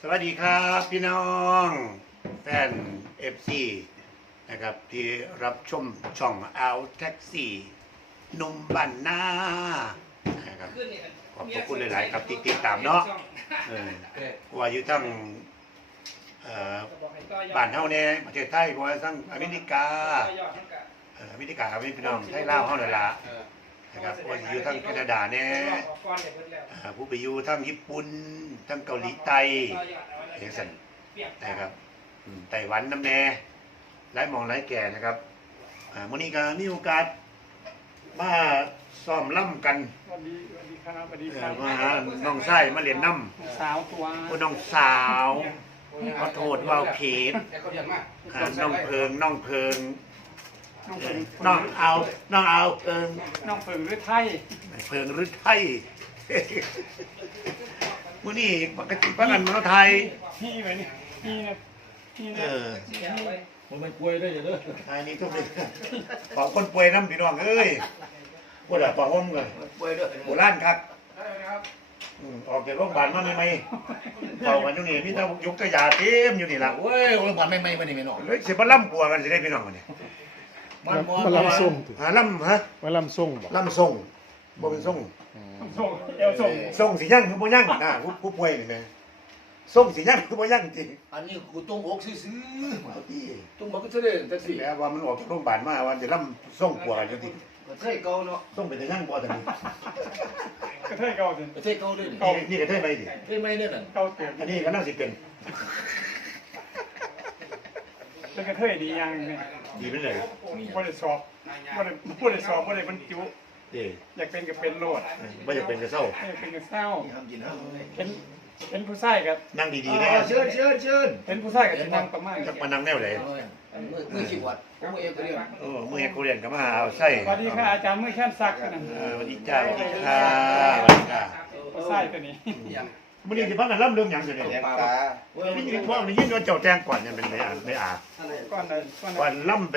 สวัสดีครับพี่น้องแฟนเอฟซีนะครับที่รับชมช่องเอาแท็กซี่นุ่มบันนานะครับขอบพระคุณหลาย ๆ ครับที่ติดตามเนาะเออว่าอยู่ทั้งเอ่อบ้านเฮาเนี่ยประเทศไทยว่าทั้งอเมริกาเอออเมริกาครับพี่น้องไทยลาวเฮานั่นล่ะ นะครับว่าอยู่ทั้งแคนาดาเนี่ยอ่าผู้ไปอยู่ทั้งญี่ปุ่นทั้งเกาหลีใต้อย่างสั่นนะครับอืมไต้หวันน้ำแน่ไร้หมองไร้แก่นะครับอ่ามื้อนี้ก็มีโอกาสมาซ้อมล่ำกันสวัสดีสวัสดีครับสวัสดีเอ่ครัอบมาหาน้องไส้มาเรียนน้สาวตัวำผู้น้องสาวขอโทษว่าเพจแต่เขาเรียนมากอ่าน้องเพิงน้องเพิง น้องเอ่เพิองน้องเอาน้องเอาเพิงน้องเพิงหรือไทยเพิงหรือไทยมื้อนี้ปกติปานนั้นมาไทยนี่ไว้นี่นี่นะนี่เอนะอมันไม่ป่วยได้เด้ออันนี้ทุกคนขอคนป่วยน้ำพี่น้องเอ้ยบ่ได้ฟังผมเลยป่วยด้วยโบราณครับอืมออกจากโรงพยาบาลมาใหม่ๆเข้ากันอยู่นี่มีแต่ยุกกระยาเต็มอยู่นี่ล่ะโอ้ยโรงพยาบาลไม่ไม่ไม่นี่ไม่นอกเลยสิบ่ล่ำกลัวกันสิได้พี่น้องกันนี่ มันมองมาลำส่งติหาล่ำฮะมาลำส่งบ่ล่ำส่งบ่เป็นส่งส่งเอวส่งส่งสิยังคือบ่ยังอ่าผู้ผู้ป่วยนี่แม่ส่งสิยังคือบ่ยังจริงอันนี้กูต้มอกซื้อเอาที่ๆต้มอกก็จะได้แต่สิแล้วว่ามันออกจากโรงพยาบาลมาว่าจะล่ำส่งกลัวกันจังซี่ประเทศเก่าเนาะส่งไปแต่ยังบ่ทันนี้กระเทยเก่าจนประเทศเก่าเลยนี่นี่ก็ได้ไปดิเฮ้ยไม่เนี่ยนั่นเก่าเตือนอันนี้ก็น่าสิเป็นเป็นกระเทยดีอย่างหนึง ดีไปเลยบ่ได้สอบบ่ได้บ่ได้สอบบ่ได้บรรจุเด้อยากเป็นก็เป็นโลดบ่อยากเป็นกระเซ้าอยากเป็นก็เศร้าทำกินฮะเป็นเป็นผู้ชายก็นั่งดีๆนะเชิญเชิญเชิญเป็นผู้ชายก็สินั่งประมาณจักมานั่งแนวไหนมือมือขีดวัดผมเองก็เรียนเออมือเฮดกูเรียนก็มาเอาใส่สวัสดีค่ะอาจารย์มือแค่นซักนั่นเออสวัสดีจ้าสวัสดีค่ะสวัสดีค่ะผู้ชายตัวนี้อย่าง มื้อนี้สิพักกันล่ำเรื่องหยังอยู่เนี่ยแดงตานี่ยินว่านี่ยินว่าเจ้าแจ้งก่อนเนี่ยเป็นไม่อ่านไม่อ่านก่อนเลยก่อนก่อเลยนล่ำไป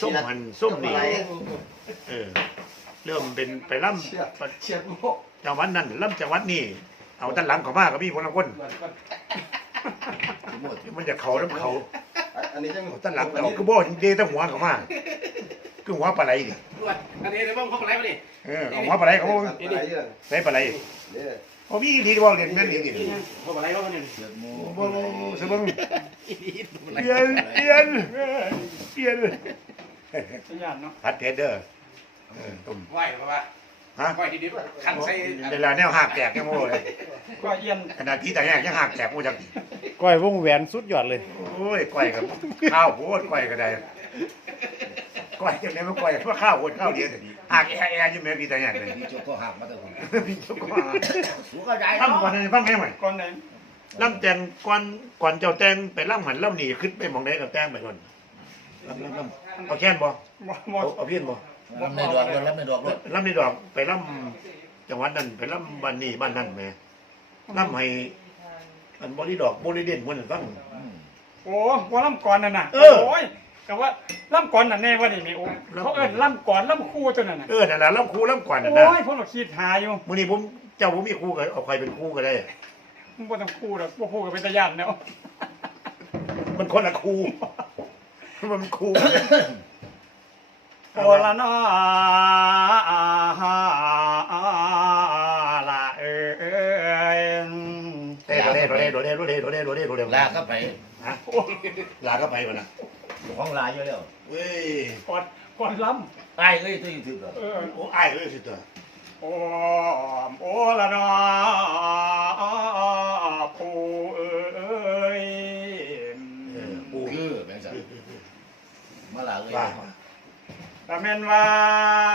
ส้มหันส้มนี่เออเริ่มเป็นไปล่เชียดเชียดโลกำจังหวัดนั้นล่ำจังหวัดนี้เอาด้านหลังเขามาก็มีคนละคนมันจะเขาน้ำเขาอันนี้จะเอาด้านหลังเอาคือบ่เดตั้งหัวเขามาคือหัวปลาไหลนี่อันนี้ในบ้องเขาอะไรมาดิเออเอาหัวปลาไหลเขานี่นี่ใส่ปลาไหล เนี่ย พอมีทีว่าเรียนนั่นเรียนนี่เขาอะไรเขาเนี่ยบ่บ่สบังเปลี่ยนเปลี่ยนเปลี่ยนสัญญาณเนาะพัดเพชรเด้อเออตุ่มไหวเพราะว่าฮะไหวดีๆด้วยขันใส่เวลาแนวหักแตกแค่โม่เลยก็เอียนขนาดพี่แต่แยกยังหักแตกโม่จังก้อยวงแหวนสุดยอดเลย โอ้ยก้อยกับข้าวโพดก้อยก็ได้ ก้อยจังได๋มันก้อยเพราะข้าวโพดข้าวเดียวแต่ดีหักแอแออยู่แม่พี่แต่แยกเลยพี่โจก็หักมาแต่ผมพี่เจ้าก็สูก็ได้ทำก่อนเลยฟังแม่ใหม่ก่อนไหนล่ำแตงก่อนก่อนเจ้าแตงไปล่ำหันล่ำหนีขึ้นไปหมองได้กับแตงไปก่อนล่ำล่ำล่ำเอาแค่นบ่บ่บ่เอาเอาเพี้ยนบ่รับในดอกรับในดอกรถล่ำในดอกไปล่ำจังหวัดนั้นไปล่ำบ้านนี้บ้านนั้นแหม่ล่ำให้อันบริดอกบริเด่นมันฟังโอ้ว่าล่ำก่อนนั่นน่ะเออ โอ้ยก็ว่าล่ำก่อนนั่นแน่ว่านี่มีโอ้เขาเอิ้นล่ำก่อนล่ำคู่ตัวนั่นน่ะเออนั่นแหละล่ำครูล่ำกวนนั่นโอ้นะยผมก็คิดหาอยู่มื้อนี้ผมเจ้าผมมีครูก็เอาใครเป็นครูก็ได้มึงบ่ต้องคู่ดอกบ่คู่ก็เป็นตาย่านแล้วมันคนละครูมันเป็นครูโอละนอละเอ้ยเต้โดเด้โดเด้โดเด้โดเด้โดเด้โดเด้โดเด้ลาก็ไปฮะลาก็ไปวะนะ ของลาเยอะแล้วเว้ยก่อนก่อนล้ตายเลยตัวอยู่ถึงำเออ โอ้อ้ายเอ้ยสิตัวโอ้มโอละนอผู้เอ้ยเออปูเออแบงค์สันมาลาเลยว่าแต่แม่นว่า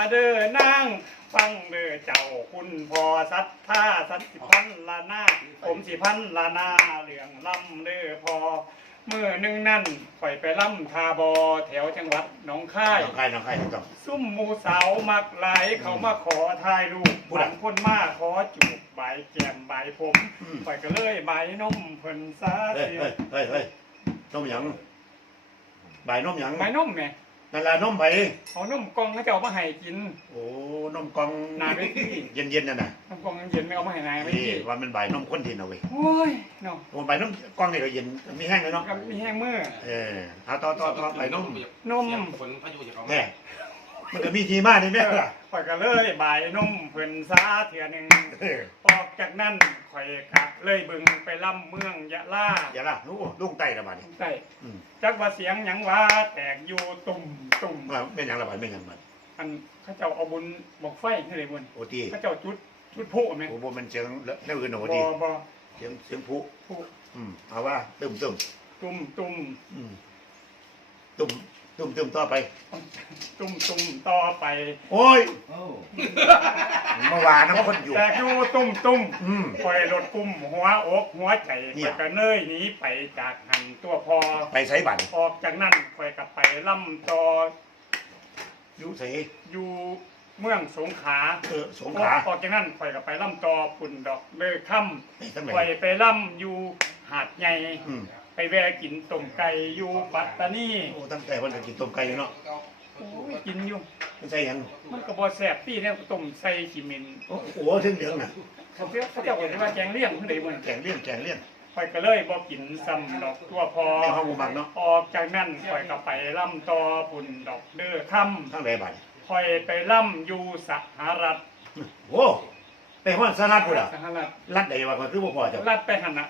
เด้อนางฟังเด้อเจ้าคุณพอสัทธาสัตสิพันละนาผมสิพันละนาเรื่องล่ำเด้อพอ เมื่อหนึงนั่นข่อยไปล่ำทาบอแถวจังหวัดหนองคาย น้องใครน้องใครต้อง ซุ่มหมูสาวมักหลายเขามาขอถ่ายรูปผู้ใดบางคนมาขอจูบใบแก้มใบผมอืม ข่อยก็เลยใบนมเพิ่นซาเฮ้ยเสียเฮ้ยเฮ้ยเฮ้ยนมหยังบ่ายนมหยังใบนมแหม่โนั่นล่ะนมไปเอานมกล่องเขาจะเอามาให้กิน โอ้นมกล่องหนาเวทีเย็นๆนั่นน่ะนมกล่องเย็นไม่เอามาให้นายไม่นี่ดีว่ามันใบายนมข้นทินเอาไว้ยโอ้ยเนาะโอ้ใบายนมกล่องนี่ก็เย็นมีแห้งเลยเนาะกับมีแห้งมือเออเอาต่อต่อต่อใบายนมนมฝนพายุจะเข้ามาแน่ มันก็มีทีมานี่แม่ล่ะ ข่อยก็เลยบายนมเพิ่นซาเถื่อหนึ่งเออ ออกจากนั้นข่อยกะเลยบึงไปล่ำเมืองยะลาอย่าล่ะลูกลูกไตละบาดนี่ได้อืมจักว่าเสียงหยังว่าแตกอยู่ตุ่มตุ่มว่าเป็นหยังละบาดเป็นหยังบัดอันเขาเจ้าเอาบุญบอกไฟให้เลยบุญโอตีเขาเจ้าจุดจุดผู้ไหมโอ้บ่มันเชิงเรื่องอื่นโอบ่ตีบ่เสียงเสียงผู้ผู้อืมเอาว่าตึมตึมตุ่มตุ่มอืมตุ่ม ตุ่มตุ่มต่อไป ตุ่มตุ่มต่อไปโอ้ยโอ้เมื่อวานน้ำคนอยู่ แตกอยู่ตุ่มตุ่มอืมข่อยรถกุมหัวอกหัวใจเนี่ข่อยยก็เนยหนีไปจากหันตัวพอ ไปใช้บัตรออกจากนั้นข่อยก็ไปล่ำต่อยุใส่อยู่เมืองสงขลาเออสงขลาออกจากนั้นข่อยก็ไปล่ำต่อปุ่นดอกเลิกค่ไปทั้งไหนำข่อยไปล่ำอยู่หาดใหญ่ อืม ไปแวะกินต้มไก่อยู่ปัตตานีโอ้ตั้งแต่วันจะกินต้มไก่อยู่เนาะโอ้ยกินอยู่ไม่ใช่หยังมันก็บ่แซ่บพี่เนี่ยต้มใส่ขี้เหม็นโอ้โหถึงเหลืองน่ะเขาเรียกเขาเรียกว่าแกงเลี่ยงเพิ่นได้บ่นแกงเลี่ยนแกงเลี่ยนข่อยก็เลยบ่กินซ้ำดอกตัวพอในห้องหมู่บ้านเนาะออกจากนั้นข่อยก็ไปล่ำต่อปุ่นดอกเด้อค่ทั้งไหนบัตรำข่อยไปล่ำอยู่สหรัฐโอ้ไปห้อนสลัดกูล่ะสหรัฐรัดใดวะก็คือบ่พอจะรัฐไปหันน่ะ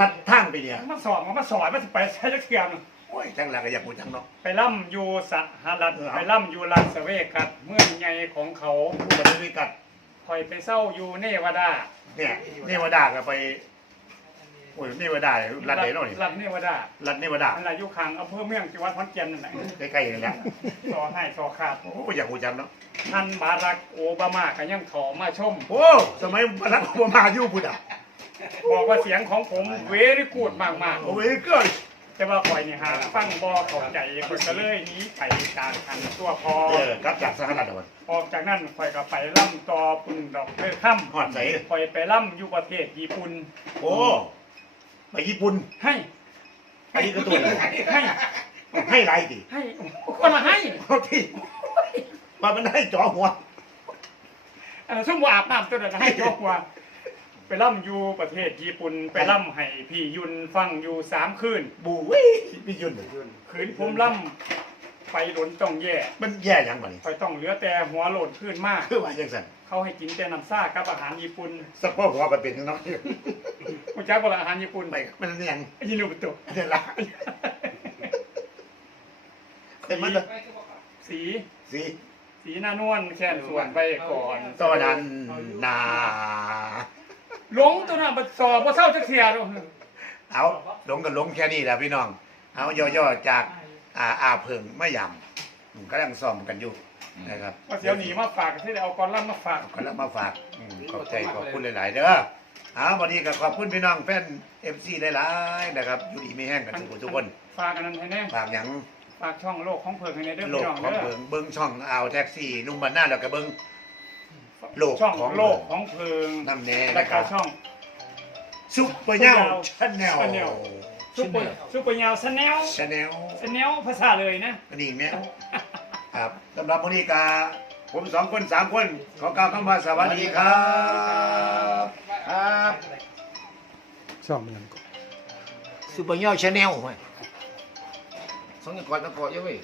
รัดทางไปเนี่ยมาสอบมาสอนมาสิไปใช้จักเทื่อนึงโอ้ยจังหลักก็อยากกูจังเนาะไปล่ำอยู่สหรัฐเออไปล่ำอยู่ลาสเวกัสเมืองใหญ่ของเขาผู้บริกัดข่อยไปเศร้าอยู่เนวาดา เนี่ยเนวาดาก็ไปโอ้ยเนวาดารัดใดเนาะนี่รัฐเนวาดารัดเนวาดาอันละอยู่ข้างอำเภอเมืองจังหวัดขอนแก่นนั่นแหละใกล้ๆนี่แหละซอให้ซอขาดโอ้ยอยากกูจังเนาะท่านบารักโอบามาก็ยังขอมาชมโอ้สมัยบารักโอบามาอยู่พุ่นอะ บอกว่าเสียงของผมเวรี่กูดมากโอ้ยเกินๆแต่ว่าข่อยนี่หาฟังบ่เข้าใจข่อยก็เลยหนีไปจากหันตัวพอเออกลับจากสหรัฐอะมันออกจากนั้นข่อยก็ไปล่ำต่อปุ่นดอกเลือค่หอดใส่ำข่อยไปล่ำอยู่ประเทศญี่ปุ่นโอ้ไปญี่ปุ่นให้ไปกระตุ้นให้ให้ไรดิให้คนละให้เอาที่ว่ามันให้จ่อหัวเออซุ่มว่าอาบน้ำตัวนั้นให้ยกว่า ไปล่ำอยู่ประเทศญี่ปุ่นไปล่ำให้พี่ยุนฟังอยู่สามคืนบูเว้ยพี่ยุ่นคืนผมล่ำไปหลนต้องแย่มันแย่ยังบัดนี้ข่อยต้องเหลือแต่หัวโหลดขึ้นมาก คือว่าจังซั่นเขาให้กินแต่น้ำซ่ากับอาหารญี่ปุ่นสักพ่อหัวไปเป็นเนาะคุณจ้าบอกอาหารญี่ปุ่นไปมันเนียงยินูประตูเดี๋ยวละเคยมันเลยสีสิสีหน้านวลแค่นส่วนไปก่อนตอนนั้นนา หลงตัวนั้นมาสอบว่าเศร้าจะเสียหรอกเอาลงกันลงแค่นี้แหละพี่น้อง เอาย่อๆจากอาอาเพิงมะยำอืมกำลังซ่อมกันอยู่นะครับว่าเสียวหนีมาฝากที่ได้เอากอนล่ำมาฝากกำลังมาฝากอืมขอบใจขอบคุณหลายๆเด้อเอาวันนี้ก็ขอบคุณพี่น้องแฟนเอฟซีหลายๆนะครับอยู่ดีไม่แห้งกันทุกคนทุกคนฝากอันนั้นให้แน่ฝากหยังฝากช่องโลกของเพิงให้แน่เด้อโลพี่กน้องของเด้อเบิงเบิงช่องเอาแท็กซี่นุ่มบันหน้าแล้วก็เบิง โลกช่องของโลกของเพิงน้ำแน่และนะคก็รับช่อง ซุปเปอร์เน่าชาแนล Channel ซุปเปอร์ซุปเปอร์ยาวสแนลชาแนลสแนลภาษาเลยนะ อันนี้เนี่ยครับสำหรับวันนี้กาผมสองคนสามคน ขอกล่าวคำว่าสวัสดีครับครับ ช่องมันนั่นก็ ซูเปอร์เน่าชาแนลไหมสองอย่างก่อนตะกอเยอะเว้ย